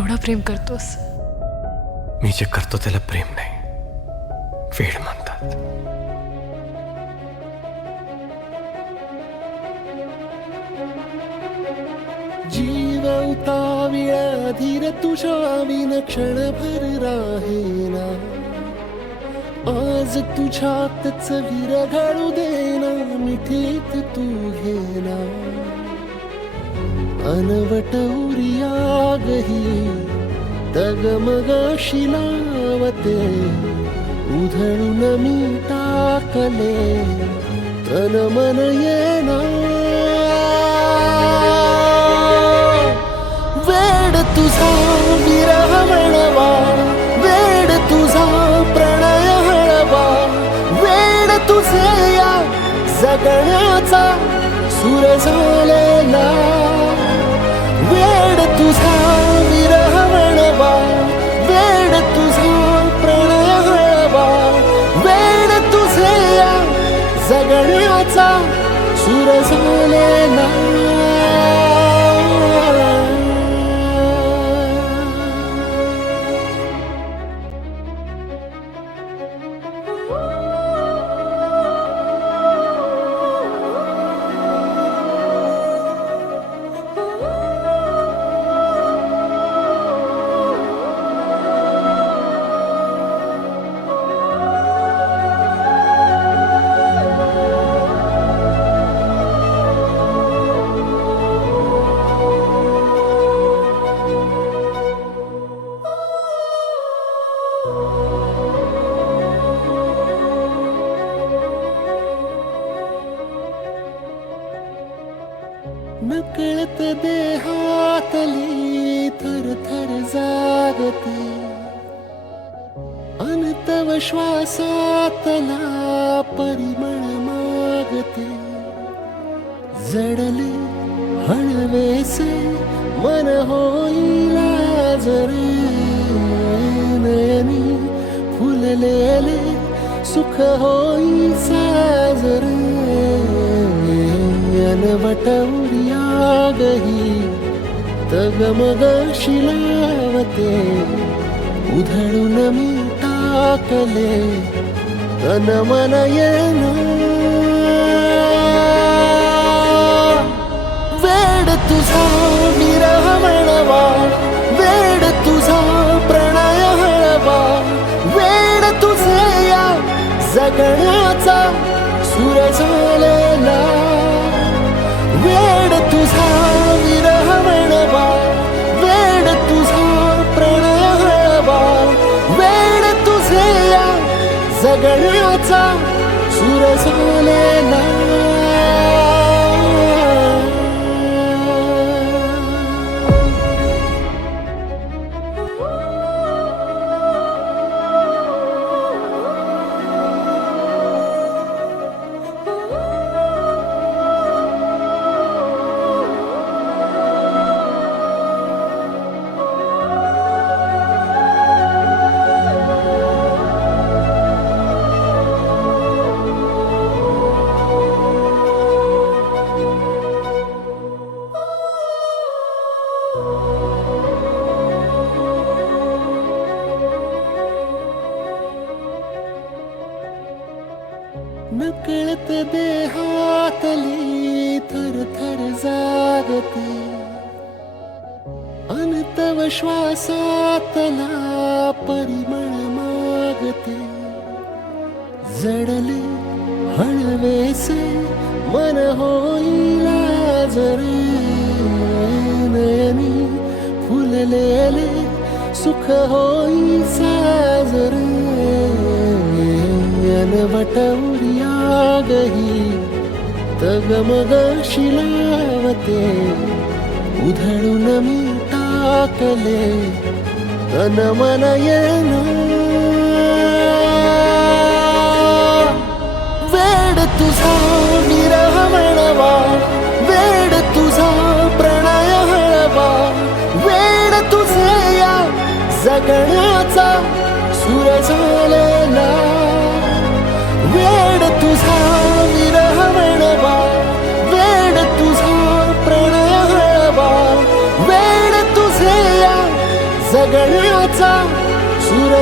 एवढं प्रेम करतोस? मी जे करतो त्याला प्रेम नाही, वेड म्हणतात. जीव उताविळा धीर तुझ्या विन क्षणभर राहेना. आज तुझ्यातच विरघळू देना, मिठीत तू घेना. अनवट उरियागही डगमगाशी लावते. उधळून मी टाकले तन मन येना. वेड तुझा विरह म्हणवा, वेड तुझा प्रणय हळवा. वेड तुझे या जगण्याचा सूर झालेला. वेड तुझा विरह म्हणवा, वेड तुझा प्रणय हळवा. वेड तुझे या जगण्याचा सूर झालेला. नकळत देहातली थरथर जागते. अनतव श्वासातला परिमळ मागते. जडले हळवेसे मन होईला जरे. नयनी फुललेले सुख होई साजरे. अनवट उरियागही तगमगाशी लावते. उधळून मी टाकले तन मन येना. वेड तुझा विरह म्हणवा, वेड तुझा प्रणय हळवा. वेड तुझे या जगण्याचा सूर झालेला. वेड तुझा विरह म्हणवा, वेड तुझा प्रणय हळवा. वेड तुझे या जगण्याचा सूर झालेला. नकळत देहातली थरथर जागते. अनतव श्वासातला परिमळ मागते. जडले हळवेसे मन होईला जरे. नयनी फुललेले सुख होई साजरे. अनवट उरियागही तगमगाशी लावते. उधळून मी टाकले तन मन येना. वेड तुझा विरह म्हणवा, वेड तुझा प्रणय हळवा. वेड तुझे या जगण्याचा सूर झालेला. वेड तुझा विरह म्हणवा, वेड तुझा प्रणय हळवा. वेड तुझे या गगनाचा सुर